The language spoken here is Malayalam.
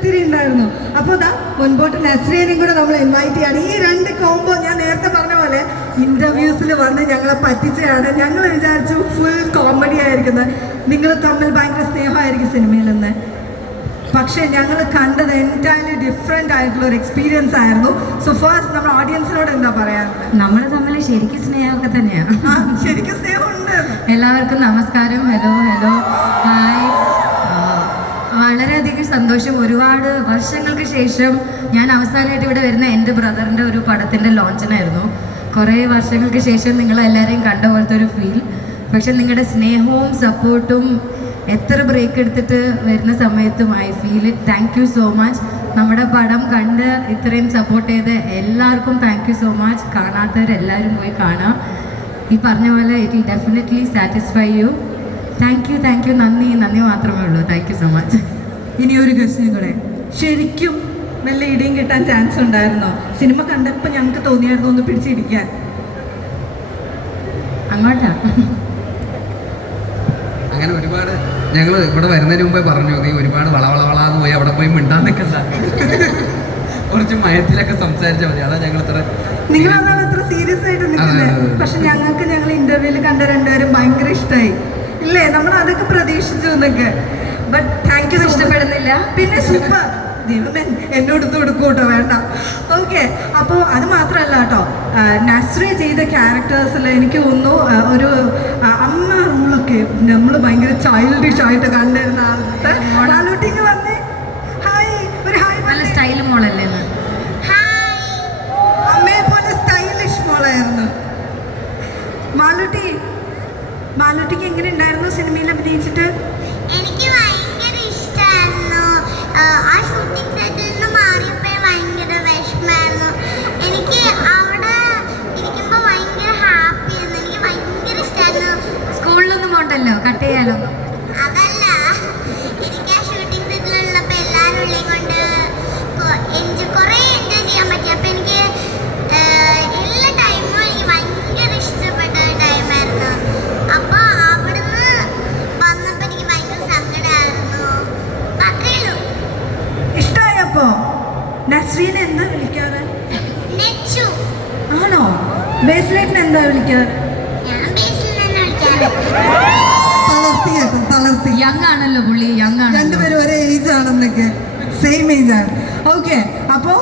ഒത്തിരി ഉണ്ടായിരുന്നു. അപ്പോൾ അതാ മുൻപോട്ട് നസ്രീനെയും കൂടെ നമ്മൾ ഇൻവൈറ്റ് ചെയ്യാണ്. ഈ രണ്ട് കോംബോ ഞാൻ നേരത്തെ പറഞ്ഞ പോലെ ഇന്റർവ്യൂസിൽ വന്ന് ഞങ്ങളെ പറ്റിച്ചതാണ് ഞങ്ങൾ വിചാരിച്ചു ഫുൾ കോമഡി ആയിരിക്കുന്നത്. നിങ്ങൾ തമ്മിൽ ഭയങ്കര സ്നേഹമായിരിക്കും സിനിമയിൽ നിന്ന്. പക്ഷേ ഞങ്ങൾ കണ്ടത് എന്റയർലി ഡിഫറെന്റ് ആയിട്ടുള്ള ഒരു എക്സ്പീരിയൻസ് ആയിരുന്നു. സോ ഫസ്റ്റ് നമ്മൾ ഓഡിയൻസിനോട് എന്താ പറയാനുള്ളത് നമ്മൾ തമ്മിൽ ശരിക്കും സ്നേഹമൊക്കെ തന്നെയാണ് ശരിക്കും സ്നേഹമുണ്ട്. എല്ലാവർക്കും നമസ്കാരം. ഹലോ ഹലോ വളരെയധികം സന്തോഷം. ഒരുപാട് വർഷങ്ങൾക്ക് ശേഷം ഞാൻ അവസാനമായിട്ട് ഇവിടെ വരുന്ന എന്റെ ബ്രദറിന്റെ ഒരു പടത്തിന്റെ ലോഞ്ചിനായിരുന്നു. കുറേ വർഷങ്ങൾക്ക് ശേഷം നിങ്ങളെല്ലാവരെയും കണ്ട പോലത്തെ ഒരു ഫീൽ പക്ഷെ നിങ്ങളുടെ സ്നേഹവും സപ്പോർട്ടും എത്ര ബ്രേക്ക് എടുത്തിട്ട് വരുന്ന സമയത്തും I feel it thank you so much നമ്മുടെ പടം കണ്ട് ഇത്രയും സപ്പോർട്ട് ചെയ്ത് എല്ലാവർക്കും താങ്ക് യു സോ മച്ച് കാണാത്തവരെല്ലാവരും പോയി കാണാം. ഈ പറഞ്ഞ പോലെ it will definitely satisfy you thank you thank you നന്ദി നന്ദി മാത്രമേ ഉള്ളൂ. താങ്ക് യു സോ മച്ച് ഇനി ഒരു ക്വസ്റ്റ്യൻ കൂടെ ശരിക്കും നല്ല ഇടിയും കിട്ടാൻ ചാൻസ് ഉണ്ടായിരുന്നോ? സിനിമ കണ്ടപ്പോൾ ഞങ്ങൾക്ക് തോന്നിയായിരുന്നു ഒന്ന് പിടിച്ചിരിക്കാൻ? അങ്ങോട്ടാ. അങ്ങനെ ഒരുപാട് ഞങ്ങൾ ഇവിടെ വരുന്നതിന് മുമ്പേ പറഞ്ഞു നീ ഒരുപാട് വളവളവളാന്ന് പോയി അവിടെ പോയി മിണ്ടാൻ നിൽക്കണ്ട. കുറച്ച് മയത്തിലൊക്കെ സംസാരിച്ചാൽ മതി. അതാ ഞങ്ങൾ ഇത്ര നിങ്ങൾ അതാണ് ഇത്ര സീരിയസ് ആയിട്ട് നിൽക്കുന്നത്. പക്ഷെ ഞങ്ങൾക്ക് ഞങ്ങൾ ഇന്റർവ്യൂവിൽ കണ്ട രണ്ടുപേരും ഭയങ്കര ഇഷ്ടമായി ഇല്ലേ? നമ്മൾ അതൊക്കെ പ്രതീക്ഷിച്ചു എന്നൊക്കെ. ബട്ട് താങ്ക് പിന്നെ സൂപ്പർ ദൈവമേ എന്നോട് കൊടുക്കൂട്ടോ വേണ്ട. ഓക്കെ അപ്പോൾ അത് മാത്രമല്ല കേട്ടോ. നസ്രി ചെയ്ത ക്യാരക്ടേഴ്സിൽ എനിക്ക് തോന്നുന്നു ഒരു അമ്മ റോളൊക്കെ നമ്മൾ ഭയങ്കര ചൈൽഡിഷ് ആയിട്ട് കണ്ടിരുന്ന ആളത്തെ മാലൂട്ടിക്ക് വന്നേ. ഹായ് ഒരു ഹായ് നല്ല സ്റ്റൈൽ മോളല്ലേ അമ്മയെ പോലെ സ്റ്റൈലിഷ് മോളായിരുന്നു. മാലൂട്ടി മാലൂട്ടിക്ക് എങ്ങനെ ഉണ്ടായിരുന്നു സിനിമയിൽ അഭിനയിച്ചിട്ട്? എനിക്ക് ആ ഷൂട്ടിംഗ് സെറ്റിൽ നിന്ന് മാറിയപ്പോൾ ഭയങ്കര വിഷമായിരുന്നു എനിക്ക് അവിടെ ഇരിക്കുമ്പോൾ ഭയങ്കര ഹാപ്പി ആയിരുന്നു. എനിക്ക് ഭയങ്കര ഇഷ്ടമായിരുന്നു സ്കൂളിലൊന്നും പോണ്ടല്ലോ? കട്ട് ചെയ്യാലോ? നസ്രീനെ എന്താ വിളിക്കാറ്? ആണോ? ബേസിലേറ്റിന് എന്താ വിളിക്കാറ്? തളർത്തി കേട്ടോ തളർത്തി. യങ് ആണല്ലോ പുള്ളി യങ് ആണ് രണ്ടുപേരും ഒരേ ഏജ് ആണെന്നൊക്കെ സെയിം ഏജ് ആണ്. ഓക്കെ അപ്പോൾ